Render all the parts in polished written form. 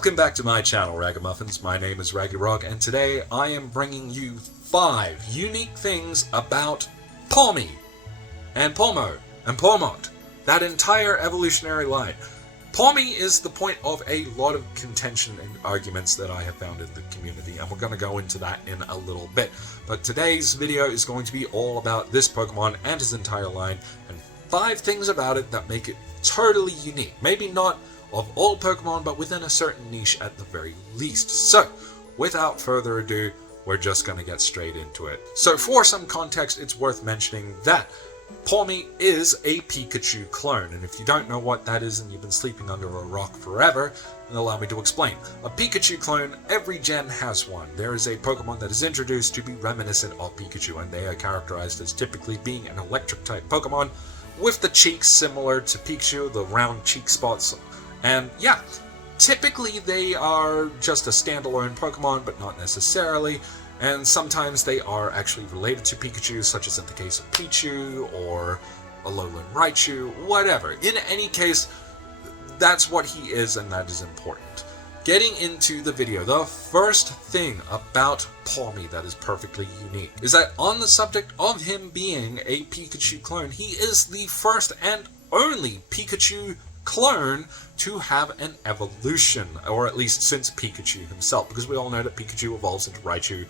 Welcome back to my channel, Ragamuffins. My name is Raggy and today I am bringing you 5 unique things about Pawmi and Pawmo and Pawmot, that entire evolutionary line. Pawmi is the point of a lot of contention and arguments that I have found in the community, and we're going to go into that in a little bit. But today's video is going to be all about this Pokemon and his entire line, and 5 things about it that make it totally unique. Maybe not of all Pokemon, but within a certain niche at the very least. So, without further ado, we're just going to get straight into it. So for some context, it's worth mentioning that Pawmi is a Pikachu clone, and if you don't know what that is and you've been sleeping under a rock forever, then allow me to explain. A Pikachu clone, every gen has one. There is a Pokemon that is introduced to be reminiscent of Pikachu, and they are characterized as typically being an electric-type Pokemon, with the cheeks similar to Pikachu, the round cheek spots. And yeah, typically they are just a standalone Pokemon, but not necessarily, and sometimes they are actually related to Pikachu, such as in the case of Pichu or Alolan Raichu, whatever. In any case, that's what he is, and that is important. Getting into the video, the first thing about Pawmi that is perfectly unique is that on the subject of him being a Pikachu clone, he is the first and only Pikachu clone to have an evolution, or at least since Pikachu himself, because we all know that Pikachu evolves into Raichu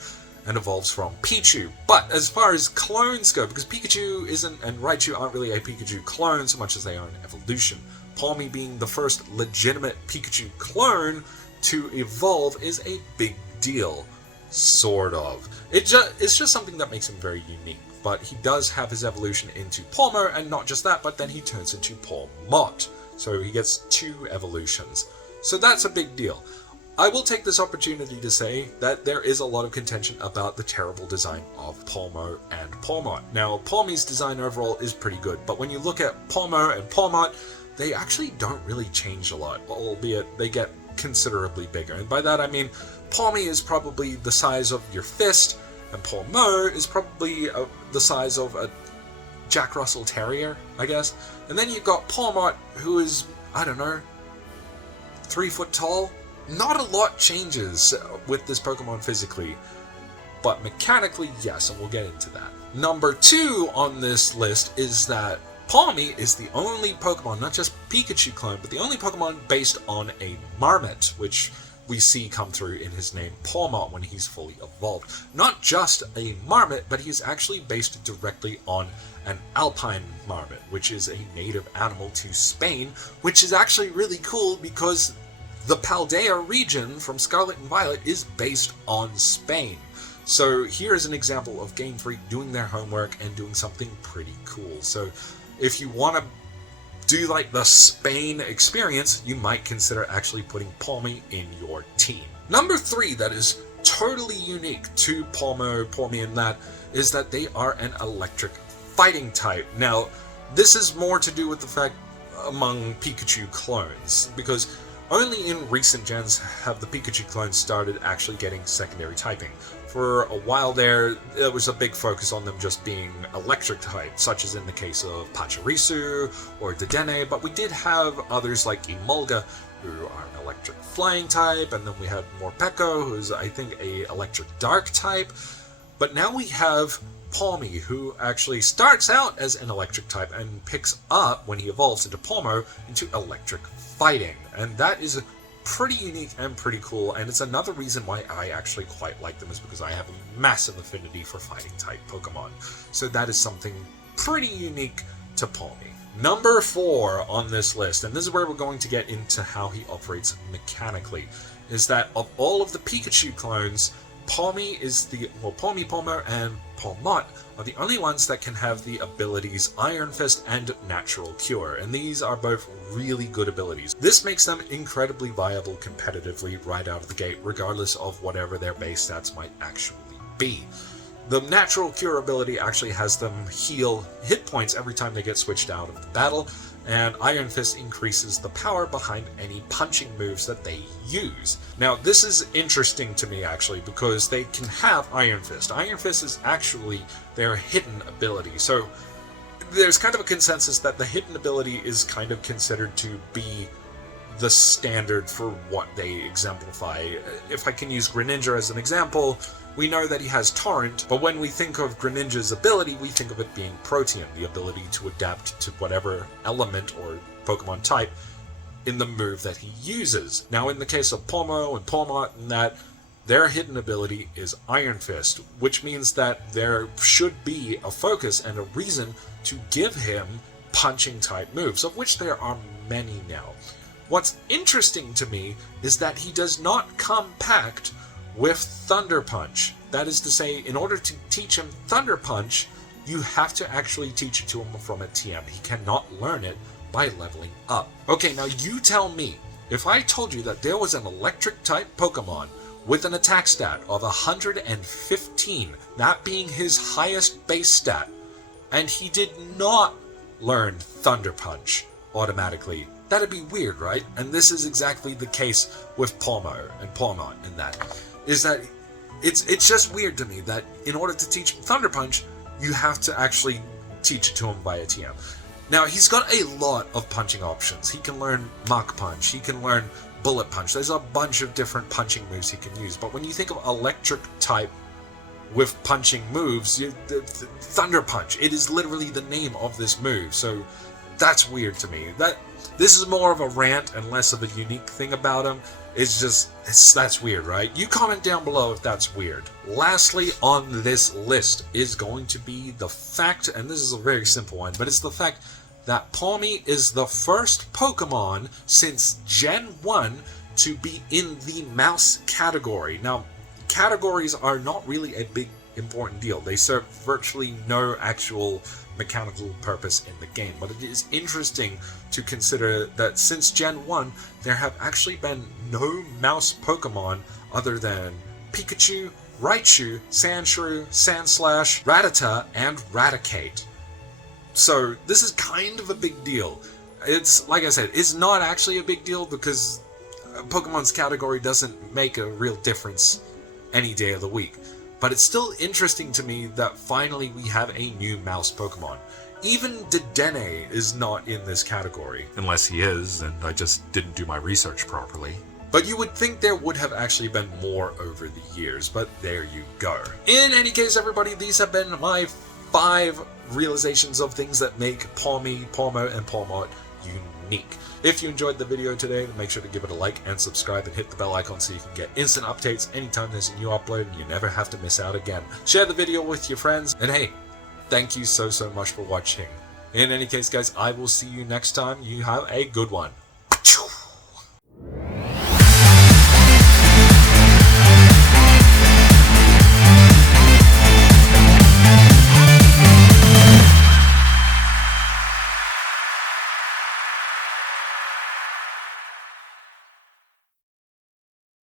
and evolves from Pichu. But as far as clones go, because Pikachu isn't and Raichu aren't really a Pikachu clone so much as they are an evolution, Pawmi being the first legitimate Pikachu clone to evolve is a big deal, sort of. It's just something that makes him very unique. But he does have his evolution into Pawmo, and not just that, but then he turns into Pawmot. So he gets 2 evolutions. So that's a big deal. I will take this opportunity to say that there is a lot of contention about the terrible design of Pawmo and Pawmot. Now, Pawmi's design overall is pretty good, but when you look at Pawmo and Pawmot, they actually don't really change a lot, albeit they get considerably bigger. And by that I mean, Pawmi is probably the size of your fist, and Pawmo is probably the size of a Jack Russell Terrier, I guess. And then you've got Pawmot, who is, I don't know, 3 foot tall. Not a lot changes with this Pokemon physically, but mechanically, yes, and we'll get into that. Number 2 on this list is that Pawmi is the only Pokemon, not just Pikachu clone, but the only Pokemon based on a Marmot, which we see come through in his name Pawmot when he's fully evolved. Not just a Marmot, but he's actually based directly on an Alpine Marmot, which is a native animal to Spain, which is actually really cool because the Paldea region from Scarlet and Violet is based on Spain. So here's an example of Game Freak doing their homework and doing something pretty cool. So if you want to do like the Spain experience, you might consider actually putting Pawmi in your team. Number 3 that is totally unique to Pawmi, and that is that they are an electric fighting type. Now, this is more to do with the fact among Pikachu clones, because only in recent gens have the Pikachu clones started actually getting secondary typing. For a while there was a big focus on them just being electric type, such as in the case of Pachirisu or Dedenne, but we did have others like Emolga, who are an electric flying type, and then we had Morpeko, who's I think a electric dark type. But now we have Pawmi, who actually starts out as an electric type and picks up, when he evolves into Pawmo, into electric fighting. And that is pretty unique and pretty cool, and it's another reason why I actually quite like them, is because I have a massive affinity for fighting type Pokemon. So that is something pretty unique to Pawmi. Number 4 on this list, and this is where we're going to get into how he operates mechanically, is that of all of the Pikachu clones, Pawmi is Pawmi, Pawmo, and Pawmot are the only ones that can have the abilities Iron Fist and Natural Cure, and these are both really good abilities. This makes them incredibly viable competitively right out of the gate, regardless of whatever their base stats might actually be. The Natural Cure ability actually has them heal hit points every time they get switched out of the battle, and Iron Fist increases the power behind any punching moves that they use. Now, this is interesting to me, actually, because they can have Iron Fist. Iron Fist is actually their hidden ability, so there's kind of a consensus that the hidden ability is kind of considered to be the standard for what they exemplify. If I can use Greninja as an example, we know that he has Torrent, but when we think of Greninja's ability, we think of it being Protean, the ability to adapt to whatever element or Pokemon type in the move that he uses. Now, in the case of Pawmo and Pawmot, and that their hidden ability is Iron Fist, which means that there should be a focus and a reason to give him punching type moves, of which there are many now. What's interesting to me is that he does not come packed with Thunder Punch. That is to say, in order to teach him Thunder Punch, you have to actually teach it to him from a TM. He cannot learn it by leveling up. Okay, now you tell me, if I told you that there was an electric type Pokemon with an attack stat of 115, that being his highest base stat, and he did not learn Thunder Punch automatically, that'd be weird, right? And this is exactly the case with Pawmo and Pawmot in that. Is that it's just weird to me that in order to teach him Thunder Punch, you have to actually teach it to him via TM. Now, he's got a lot of punching options. He can learn Mach Punch, he can learn Bullet Punch. There's a bunch of different punching moves he can use. But when you think of electric type with punching moves, the Thunder Punch, it is literally the name of this move. So that's weird to me. This is more of a rant and less of a unique thing about him. That's weird, right? You comment down below if that's weird. Lastly on this list is going to be the fact, and this is a very simple one, but it's the fact that Pawmi is the first Pokemon since Gen 1 to be in the mouse category. Now, categories are not really a big important deal. They serve virtually no actual mechanical purpose in the game, but it is interesting to consider that since Gen 1 there have actually been no mouse Pokemon other than Pikachu, Raichu, Sandshrew, Sandslash, Rattata, and Raticate. So this is kind of a big deal. It's, like I said, it's not actually a big deal because Pokemon's category doesn't make a real difference any day of the week. But it's still interesting to me that finally we have a new mouse Pokemon. Even Dedenne is not in this category. Unless he is, and I just didn't do my research properly. But you would think there would have actually been more over the years, but there you go. In any case, everybody, these have been my 5 realizations of things that make Pawmi, Pawmo, and Pawmot unique. If you enjoyed the video today, then make sure to give it a like and subscribe and hit the bell icon so you can get instant updates anytime there's a new upload and you never have to miss out again. Share the video with your friends, and hey, thank you so much for watching. In any case, guys, I will see you next time. You have a good one.